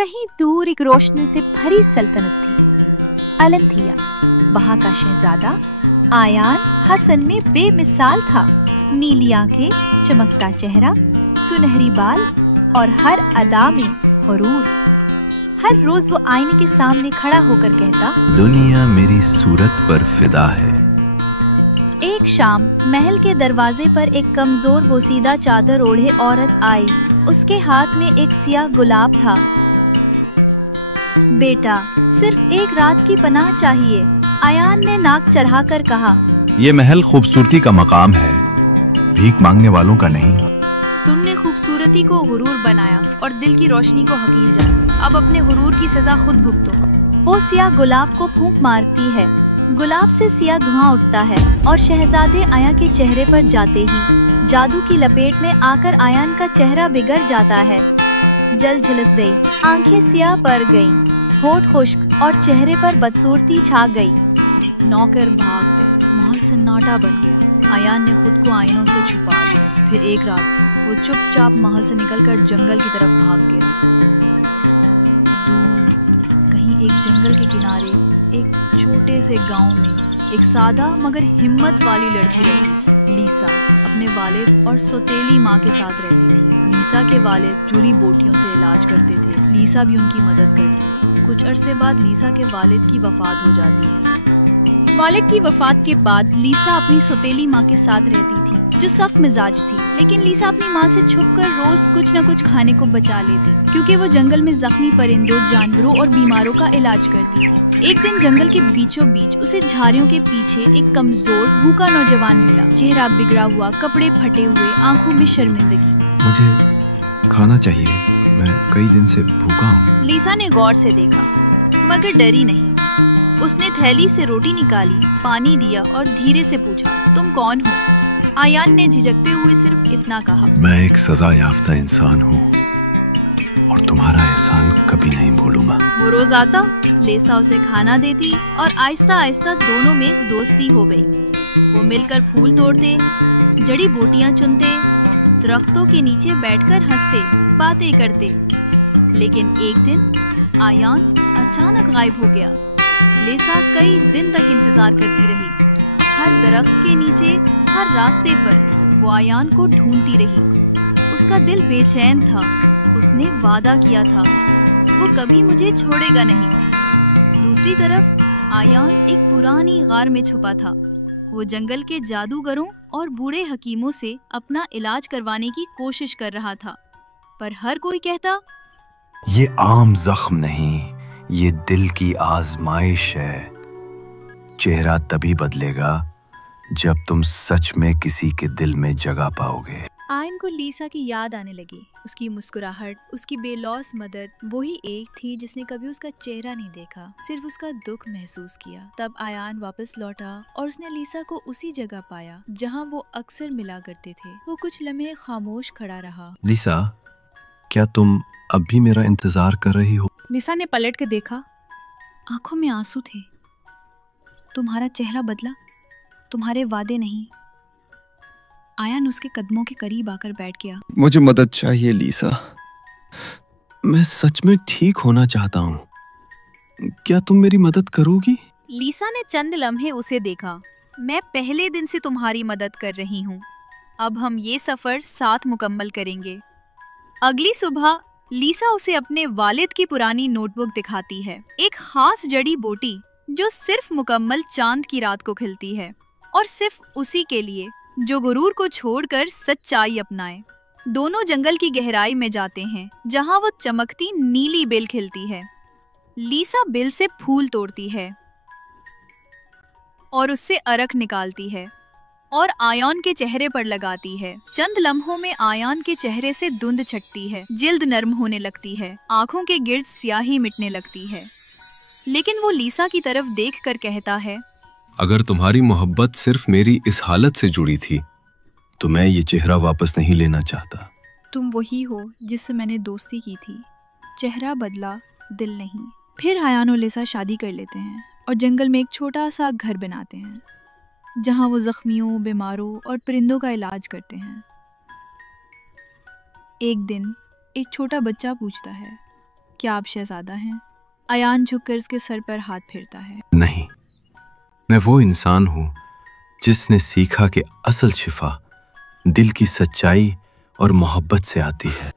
कहीं दूर एक रोशनी से भरी सल्तनत थी। अलंथिया, वहाँ का शहजादा आयान हसन में बेमिसाल था। नीली आंखें, चमकता चेहरा, सुनहरी बाल और हर अदा में हुरूर। हर रोज वो आईने के सामने खड़ा होकर कहता, दुनिया मेरी सूरत पर फिदा है। एक शाम महल के दरवाजे पर एक कमजोर बोसीदा चादर ओढ़े औरत आई। उसके हाथ में एक सियाह गुलाब था। बेटा, सिर्फ एक रात की पनाह चाहिए, आयान ने नाक चढ़ाकर कहा। ये महल खूबसूरती का मकाम है, भीख मांगने वालों का नहीं। तुमने खूबसूरती को हुरूर बनाया और दिल की रोशनी को हकील जाना। अब अपने हुरूर की सजा खुद भुगतो। वो सियाह गुलाब को फूंक मारती है। गुलाब से सियाह धुआं उठता है और शहजादे आया के चेहरे पर जाते ही जादू की लपेट में आकर आयान का चेहरा बिगड़ जाता है। जल झुलस गई, आंखें सियाह पड़ गईं, होठ खुश्क और चेहरे पर बदसूरती छा गई। नौकर भाग गए, महल सन्नाटा बन गया। आयान ने खुद को आईनों से छुपा लिया। फिर एक रात वो चुपचाप महल से निकलकर जंगल की तरफ भाग गया। दूर कहीं एक जंगल के किनारे एक छोटे से गांव में एक सादा मगर हिम्मत वाली लड़की रहती थी। लीसा अपने वालिद और सौतेली माँ के साथ रहती थी। लीसा के वालिद जड़ी बूटियों से इलाज करते थे। लीसा भी उनकी मदद करती। कुछ अरसे बाद लीसा के वालिद की वफात हो जाती है। वालिद की वफात के बाद लीसा अपनी सौतेली माँ के साथ रहती थी, जो सख्त मिजाज थी। लेकिन लीसा अपनी माँ से छुपकर रोज कुछ न कुछ खाने को बचा लेती, क्योंकि वो जंगल में जख्मी परिंदों, जानवरों और बीमारों का इलाज करती थी। एक दिन जंगल के बीचों बीच उसे झाड़ियों के पीछे एक कमजोर भूखा नौजवान मिला। चेहरा बिगड़ा हुआ, कपड़े फटे हुए, आंखों में शर्मिंदगी। मुझे खाना चाहिए, मैं कई दिन से भूखा हूँ। लीसा ने गौर से देखा, मगर डरी नहीं। उसने थैली से रोटी निकाली, पानी दिया और धीरे से पूछा, तुम कौन हो? आयान ने झिझकते हुए सिर्फ इतना कहा, मैं एक सजा याफ्ता इंसान हूँ और तुम्हारा एहसान कभी नहीं भूलूंगा। वो रोज आता, लीसा उसे खाना देती और आहिस्ता आहिस्ता दोनों में दोस्ती हो गई। वो मिलकर फूल तोड़ते, जड़ी बूटियां चुनते, दरख्तों के नीचे बैठकर हंसते, बातें करते। लेकिन एक दिन आयान अचानक गायब हो गया। लीसा कई दिन तक इंतजार करती रही। हर दरख्त के नीचे, हर रास्ते पर वो आयान को ढूंढती रही। उसका दिल बेचैन था। उसने वादा किया था, वो कभी मुझे छोड़ेगा नहीं। दूसरी तरफ आयान एक पुरानी गार में छुपा था। वो जंगल के जादूगरों और बूढ़े हकीमों से अपना इलाज करवाने की कोशिश कर रहा था, पर हर कोई कहता, ये आम जख्म नहीं, ये दिल की आजमाइश है। चेहरा तभी बदलेगा जब तुम सच में किसी के दिल में जगह पाओगे। आयन को लीसा की याद आने लगी। उसकी मुस्कुराहट, उसकी बेलौस मदद। वही एक थी जिसने कभी उसका चेहरा नहीं देखा, सिर्फ उसका दुख महसूस किया। तब आयान वापस लौटा और उसने लीसा को उसी जगह पाया जहां वो अक्सर मिला करते थे। वो कुछ लम्हे खामोश खड़ा रहा। लीसा, क्या तुम अब भी मेरा इंतजार कर रही हो? लीसा ने पलट के देखा, आंखों में आंसू थे। तुम्हारा चेहरा बदला, तुम्हारे वादे नहीं। आयान उसके कदमों के करीब आकर बैठ गया। मुझे मदद चाहिए लीसा, मैं सच में ठीक होना चाहता हूँ। क्या तुम मेरी मदद करोगी? लीसा ने चंद लम्हे उसे देखा। मैं पहले दिन से तुम्हारी मदद कर रही हूँ। अब हम ये सफर साथ मुकम्मल करेंगे। अगली सुबह लीसा उसे अपने वालिद की पुरानी नोटबुक दिखाती है। एक खास जड़ी बूटी जो सिर्फ मुकम्मल चांद की रात को खिलती है, और सिर्फ उसी के लिए जो गुरूर को छोड़कर सच्चाई अपनाए। दोनों जंगल की गहराई में जाते हैं, जहां वो चमकती नीली बेल खिलती है। लीसा बेल से फूल तोड़ती है और उससे अरक निकालती है और आयान के चेहरे पर लगाती है। चंद लम्हों में आयान के चेहरे से धुंध छटती है, जिल्द नरम होने लगती है, आंखों के गिर्द स्याही मिटने लगती है। लेकिन वो लीसा की तरफ देखकर कहता है, अगर तुम्हारी मोहब्बत सिर्फ मेरी इस हालत से जुड़ी थी तो मैं ये चेहरा वापस नहीं लेना चाहता। तुम वही हो जिससे मैंने दोस्ती की थी। चेहरा बदला, दिल नहीं। फिर आयान और लीसा शादी कर लेते हैं और जंगल में एक छोटा सा घर बनाते हैं, जहां वो जख्मियों, बीमारों और परिंदों का इलाज करते हैं। एक दिन एक छोटा बच्चा पूछता है, क्या आप शहजादा हैं? अयान झुककर उसके सर पर हाथ फेरता है। नहीं, मैं वो इंसान हूँ जिसने सीखा कि असल शिफा दिल की सच्चाई और मोहब्बत से आती है।